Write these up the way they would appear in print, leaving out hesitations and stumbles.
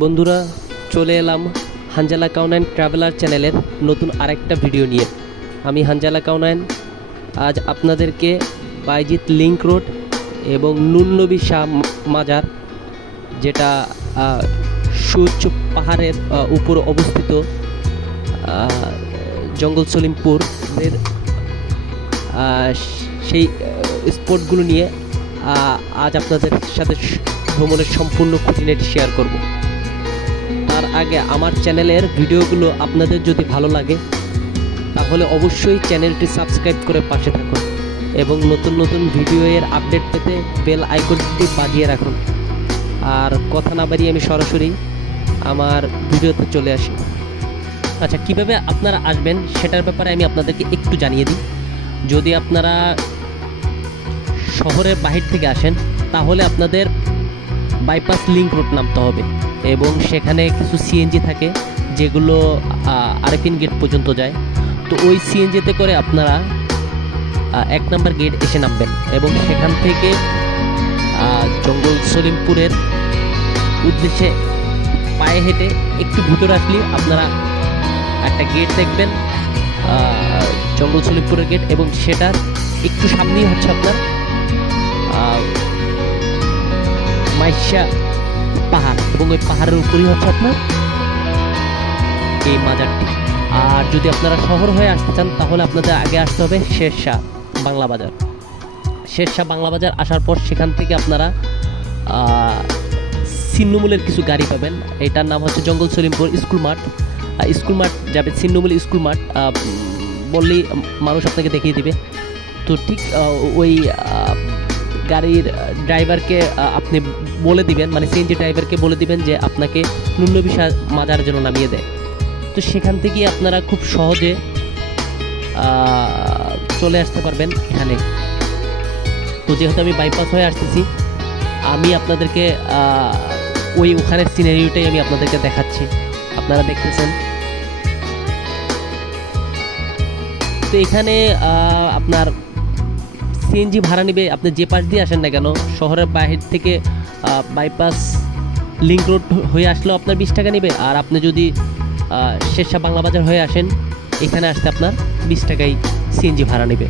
বন্ধুরা, চলে এলাম হানজালা কাউনাইন ট্রাভেলার চ্যানেলের নতুন আরেকটা ভিডিও নিয়ে। আমি হানজালা কাউনাইন আজ আপনাদেরকে বাইজিৎ লিংক রোড এবং নুন নবী শাহ মাজার, যেটা সুউচ্চ পাহাড়ের উপর অবস্থিত জঙ্গল সলিমপুরের সেই স্পটগুলো নিয়ে আজ আপনাদের সাথে ভ্রমণের সম্পূর্ণ খুঁটিনাটি শেয়ার করব। তার আগে আমার চ্যানেলের ভিডিওগুলো আপনাদের যদি ভালো লাগে তাহলে অবশ্যই চ্যানেলটি সাবস্ক্রাইব করে পাশে থাকুন এবং নতুন নতুন ভিডিওর আপডেট পেতে বেল আইকনটি বাজিয়ে রাখুন। আর কথা না বাড়িয়ে আমি সরাসরি আমার ভিডিওতে চলে আসি। আচ্ছা, কিভাবে আপনারা আসবেন সেটার ব্যাপারে আমি আপনাদেরকে একটু জানিয়ে দিই। যদি আপনারা শহরের বাহির থেকে আসেন তাহলে আপনাদের বাইপাস লিংক রোড নামতে হবে এবং সেখানে কিছু সিএনজি থাকে যেগুলো আরএফিন গেট পর্যন্ত যায়। তো ওই সিএনজিতে করে আপনারা 1 নম্বর গেট এসে নামবেন এবং সেখান থেকে জঙ্গল সলিমপুরের উদ্দেশ্যে পায়ে হেঁটে একটু ভিতরে আসলে আপনারা একটা গেট দেখবেন, জঙ্গল সলিমপুরের গেট, এবং সেটার একটু সামনেই হচ্ছে আপনার মাইশা পাহাড় এবং ওই পাহাড়ের উপরেই হচ্ছে আপনার এই মাজারটি। আর যদি আপনারা শহর হয়ে আসতে চান তাহলে আপনাদের আগে আসতে হবে শেরশাহ বাংলা বাজার। শেরশাহ বাংলা বাজার আসার পর সেখান থেকে আপনারা ছিন্নমূলের কিছু গাড়ি পাবেন। এটার নাম হচ্ছে জঙ্গল সলিমপুর স্কুল মাঠ। স্কুল মাঠ যাবে, ছিন্নমূল স্কুল মাঠ বললেই মানুষ আপনাকে দেখিয়ে দিবে। তো ঠিক ওই গাড়ির ড্রাইভারকে আপনি বলে দিবেন, মানে সিএনজি ড্রাইভারকে বলে দিবেন যে আপনাকে নুন নবী শাহ মাজারের জন্য নামিয়ে দেয়। তো সেখান থেকে আপনারা খুব সহজে চলে আসতে পারবেন এখানে। তো যেহেতু আমি বাইপাস হয়ে আসতেছি, আমি আপনাদেরকে ওখানের সিনারিওটাই আমি আপনাদেরকে দেখাচ্ছি। আপনারা দেখতেছেন তো এখানে আপনার সিএনজি ভাড়া নেবে। আপনি যে পাশ দিয়ে আসেন না কেন, শহরের বাহির থেকে বাইপাস লিংক রোড হয়ে আসলেও আপনার 20 টাকা নেবে। আর আপনি যদি শেরশাহ বাংলা বাজার হয়ে আসেন, এখানে আসতে আপনার 20 টাকাই সিএনজি ভাড়া নেবে।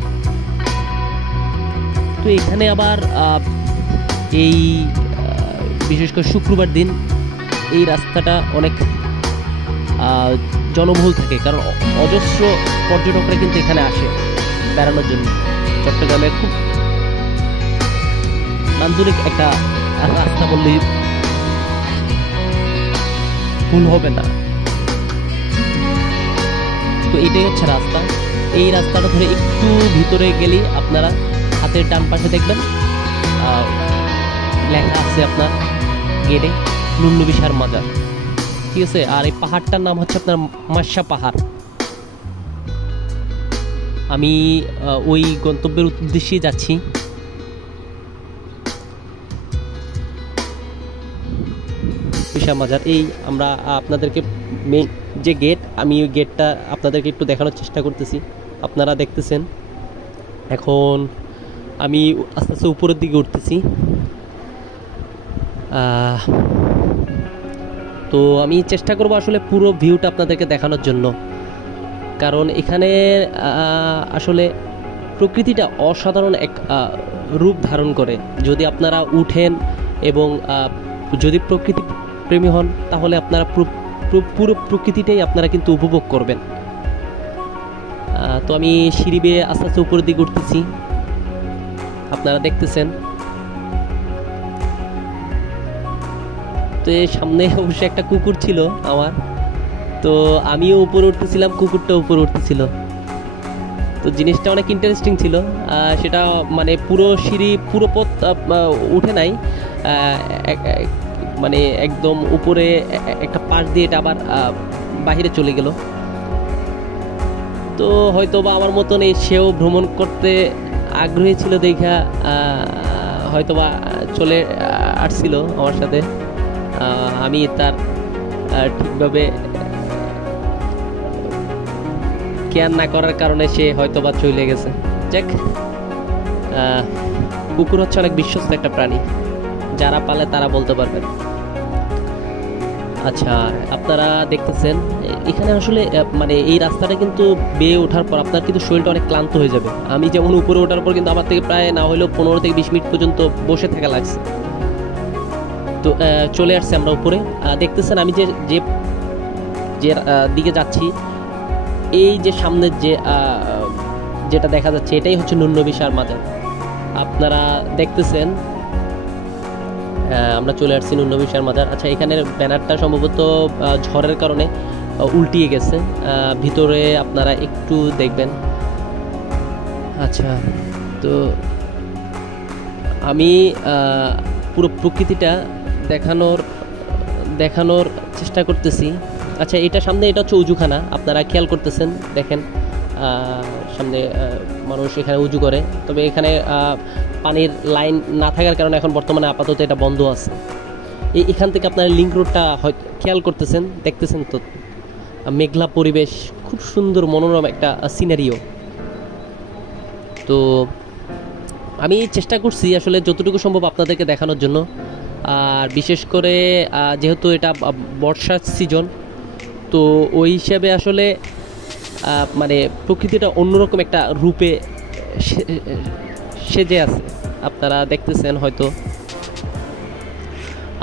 তো এখানে আবার এই বিশেষ করে শুক্রবার দিন এই রাস্তাটা অনেক জনবহুল থাকে, কারণ অজস্র পর্যটকরা কিন্তু এখানে আসে বেড়ানোর জন্য। চট্টগ্রামে খুব নান্দনিক একটা রাস্তা বললেই ভুল হবে না। তো এটাই হচ্ছে রাস্তা। এই রাস্তাটা ধরে একটু ভিতরে গেলেই আপনারা হাতের ডান পাশে দেখবেন লেখা আছে আপনার গেটে নুন নবী শাহ মাজার, ঠিক আছে। আর এই পাহাড়টার নাম হচ্ছে আপনার মাইশা পাহাড়। আমি ওই গন্তব্যের উদ্দেশ্যে যাচ্ছি। শাহ মাজার, এই আমরা আপনাদেরকে মেইন যে গেট, আমি ওই গেটটা আপনাদেরকে একটু দেখানোর চেষ্টা করতেছি। আপনারা দেখতেছেন এখন আমি আস্তে আস্তে উপরের দিকে উঠতেছি। তো আমি চেষ্টা করব আসলে পুরো ভিউটা আপনাদেরকে দেখানোর জন্য, কারণ এখানে আসলে প্রকৃতিটা অসাধারণ এক রূপ ধারণ করে। যদি আপনারা উঠেন এবং যদি প্রকৃতি প্রেমী হন তাহলে আপনারা পুরো প্রকৃতিটাই আপনারা কিন্তু উপভোগ করবেন। তো আমি সিঁড়ি বেয়ে আস্তে আস্তে উপরের দিকে উঠতেছি, আপনারা দেখতেছেন। তো এর সামনে অবশ্যই একটা কুকুর ছিল আমার, তো আমিও উপরে উঠতেছিলাম, কুকুরটা উপরে উঠতেছিল। তো জিনিসটা অনেক ইন্টারেস্টিং ছিল। সেটা মানে পুরো সিঁড়ি পুরো পথ উঠে নাই, মানে একদম উপরে একটা পাশ দিয়ে এটা আবার বাহিরে চলে গেল। তো হয়তো বা আমার মতন সেও ভ্রমণ করতে আগ্রহী ছিল দেখা হয়তো বা চলে আসছিল আমার সাথে। আমি তার ঠিকভাবে কেয়ার না করার কারণে সে হয়তো বা চলে গেছে। যাক, কুকুর হচ্ছে অনেক বিশ্বস্ত একটা প্রাণী, যারা পালে তারা বলতে পারবেন। আচ্ছা, আপনারা দেখতেছেন এখানে আসলে মানে এই রাস্তাটা কিন্তু বেয়ে ওঠার পর আপনার কিন্তু শরীরটা অনেক ক্লান্ত হয়ে যাবে। আমি যেমন উপরে ওঠার পর কিন্তু আমার থেকে প্রায় না হলেও 15 থেকে 20 মিনিট পর্যন্ত বসে থাকা লাগছে। তো চলে আসছে আমরা উপরে। দেখতেছেন আমি যে যে দিকে যাচ্ছি, এই যে সামনের যে যেটা দেখা যাচ্ছে এটাই হচ্ছে নুন নবী শাহর মাজার। আপনারা দেখতেছেন আমরা চলে আসছি নুন নবী শাহর মাজার। আচ্ছা, এখানের ব্যানারটা সম্ভবত ঝড়ের কারণে উল্টিয়ে গেছে, ভিতরে আপনারা একটু দেখবেন। আচ্ছা, তো আমি পুরো প্রকৃতিটা দেখানোর চেষ্টা করতেছি। আচ্ছা, এটা সামনে এটা হচ্ছে উজুখানা, আপনারা খেয়াল করতেছেন, দেখেন সামনে মানুষ এখানে উজু করে। তবে এখানে পানির লাইন না থাকার কারণে এখন বর্তমানে আপাতত এটা বন্ধ আছে। এখান থেকে আপনারা লিঙ্ক রোডটা হয়তো খেয়াল করতেছেন, দেখতেছেন তো, মেঘলা পরিবেশ, খুব সুন্দর মনোরম একটা সিনারিও। তো আমি চেষ্টা করছি আসলে যতটুকু সম্ভব আপনাদেরকে দেখানোর জন্য। আর বিশেষ করে যেহেতু এটা বর্ষার সিজন, তো ওই হিসাবে আসলে মানে প্রকৃতিটা অন্যরকম একটা রূপে সেজে আছে, আপনারা দেখতেছেন হয়তো।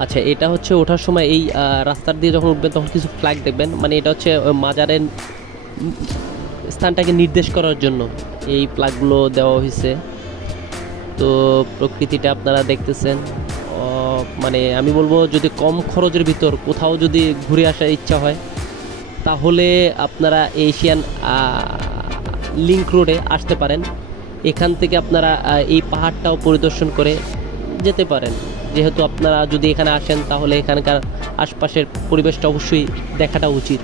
আচ্ছা, এটা হচ্ছে ওঠার সময় এই রাস্তার দিয়ে যখন উঠবেন তখন কিছু ফ্ল্যাগ দেখবেন, মানে এটা হচ্ছে মাজারের স্থানটাকে নির্দেশ করার জন্য এই ফ্ল্যাগগুলো দেওয়া হয়েছে। তো প্রকৃতিটা আপনারা দেখতেছেন, মানে আমি বলবো যদি কম খরচের ভিতর কোথাও যদি ঘুরে আসার ইচ্ছা হয় তাহলে আপনারা এশিয়ান লিঙ্ক রোডে আসতে পারেন। এখান থেকে আপনারা এই পাহাড়টাও পরিদর্শন করে যেতে পারেন। যেহেতু আপনারা যদি এখানে আসেন তাহলে এখানকার আশপাশের পরিবেশটা অবশ্যই দেখাটা উচিত,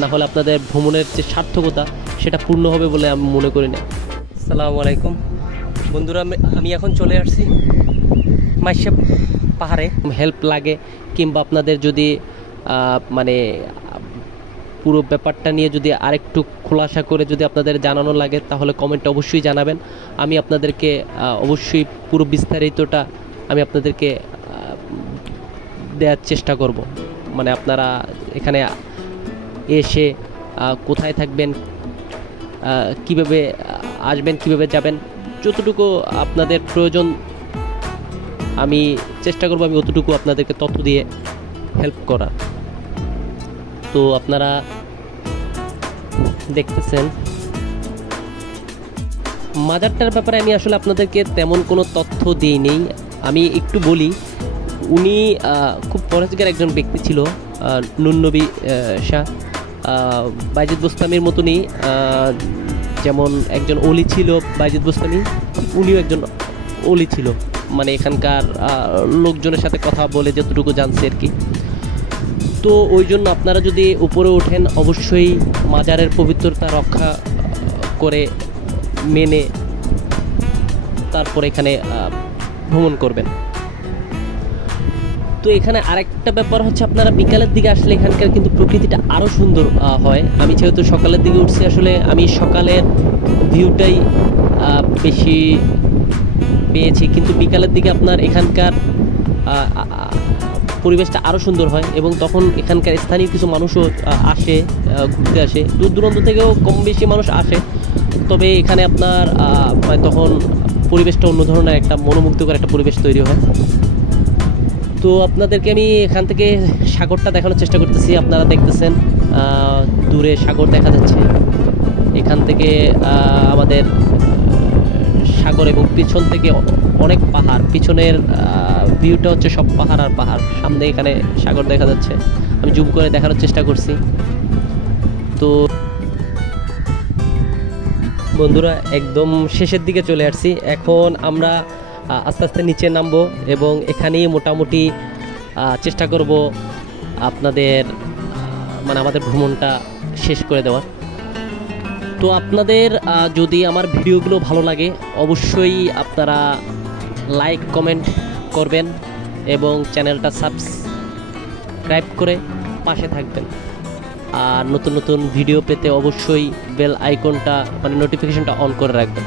না হলে আপনাদের ভ্রমণের যে সার্থকতা সেটা পূর্ণ হবে বলে আমি মনে করি না। আসসালামু আলাইকুম বন্ধুরা, আমি এখন চলে আসছি মাইশা পাহাড়ে। হেল্প লাগে কিংবা আপনাদের যদি মানে পুরো ব্যাপারটা নিয়ে যদি আরেকটু খোলাসা করে যদি আপনাদের জানানো লাগে তাহলে কমেন্টে অবশ্যই জানাবেন। আমি আপনাদেরকে অবশ্যই পুরো বিস্তারিতটা আমি আপনাদেরকে দেওয়ার চেষ্টা করব। মানে আপনারা এখানে এসে কোথায় থাকবেন, কিভাবে আসবেন, কিভাবে যাবেন, যতটুকু আপনাদের প্রয়োজন আমি চেষ্টা করব আমি অতটুকু আপনাদেরকে তথ্য দিয়ে হেল্প করা। তো আপনারা দেখতেছেন মাজারটার ব্যাপারে আমি আসলে আপনাদেরকে তেমন কোনো তথ্য দিই নেই। আমি একটু বলি, উনি খুব পরেজগার একজন ব্যক্তি ছিল, নুন নবী শাহ বাইজিদ বোস্তামির মতনই, যেমন একজন অলি ছিল বাইজিদ বোস্তামি, উনিও একজন অলি ছিল। মানে এখানকার লোকজনের সাথে কথা বলে যতটুকু জানছি আর কি। তো ওই জন্য আপনারা যদি উপরে ওঠেন অবশ্যই মাজারের পবিত্রতা রক্ষা করে মেনে তারপর এখানে ভ্রমণ করবেন। তো এখানে আরেকটা ব্যাপার হচ্ছে আপনারা বিকালের দিকে আসলে এখানকার কিন্তু প্রকৃতিটা আরও সুন্দর হয়। আমি যেহেতু সকালের দিকে উঠছি, আসলে আমি সকালের ভিউটাই বেশি পেয়েছি, কিন্তু বিকালের দিকে আপনার এখানকার পরিবেশটা আরও সুন্দর হয় এবং তখন এখানকার স্থানীয় কিছু মানুষও আসে, ঘুরতে আসে, দূর দূরান্ত থেকেও কম বেশি মানুষ আসে। তবে এখানে আপনার তখন পরিবেশটা অন্য ধরনের একটা মনোমুগ্ধকর একটা পরিবেশ তৈরি হয়। তো আপনাদেরকে আমি এখান থেকে সাগরটা দেখানোর চেষ্টা করতেছি। আপনারা দেখতেছেন দূরে সাগর দেখা যাচ্ছে, এখান থেকে আমাদের সাগর এবং পিছন থেকে অনেক পাহাড়, পিছনের ভিউটা হচ্ছে সব পাহাড় আর পাহাড়, সামনে এখানে সাগর দেখা যাচ্ছে। আমি জুম করে দেখানোর চেষ্টা করছি। তো বন্ধুরা একদম শেষের দিকে চলে আসছি, এখন আমরা আস্তে আস্তে নিচে নামবো এবং এখানেই মোটামুটি চেষ্টা করব আপনাদের মানে আমাদের ভ্রমণটা শেষ করে দেওয়ার। তো আপনাদের যদি আমার ভিডিওগুলো ভালো লাগে অবশ্যই আপনারা লাইক কমেন্ট করবেন এবং চ্যানেলটা সাবস্ক্রাইব করে পাশে থাকবেন। আর নতুন নতুন ভিডিও পেতে অবশ্যই বেল আইকনটা মানে নোটিফিকেশনটা অন করে রাখবেন।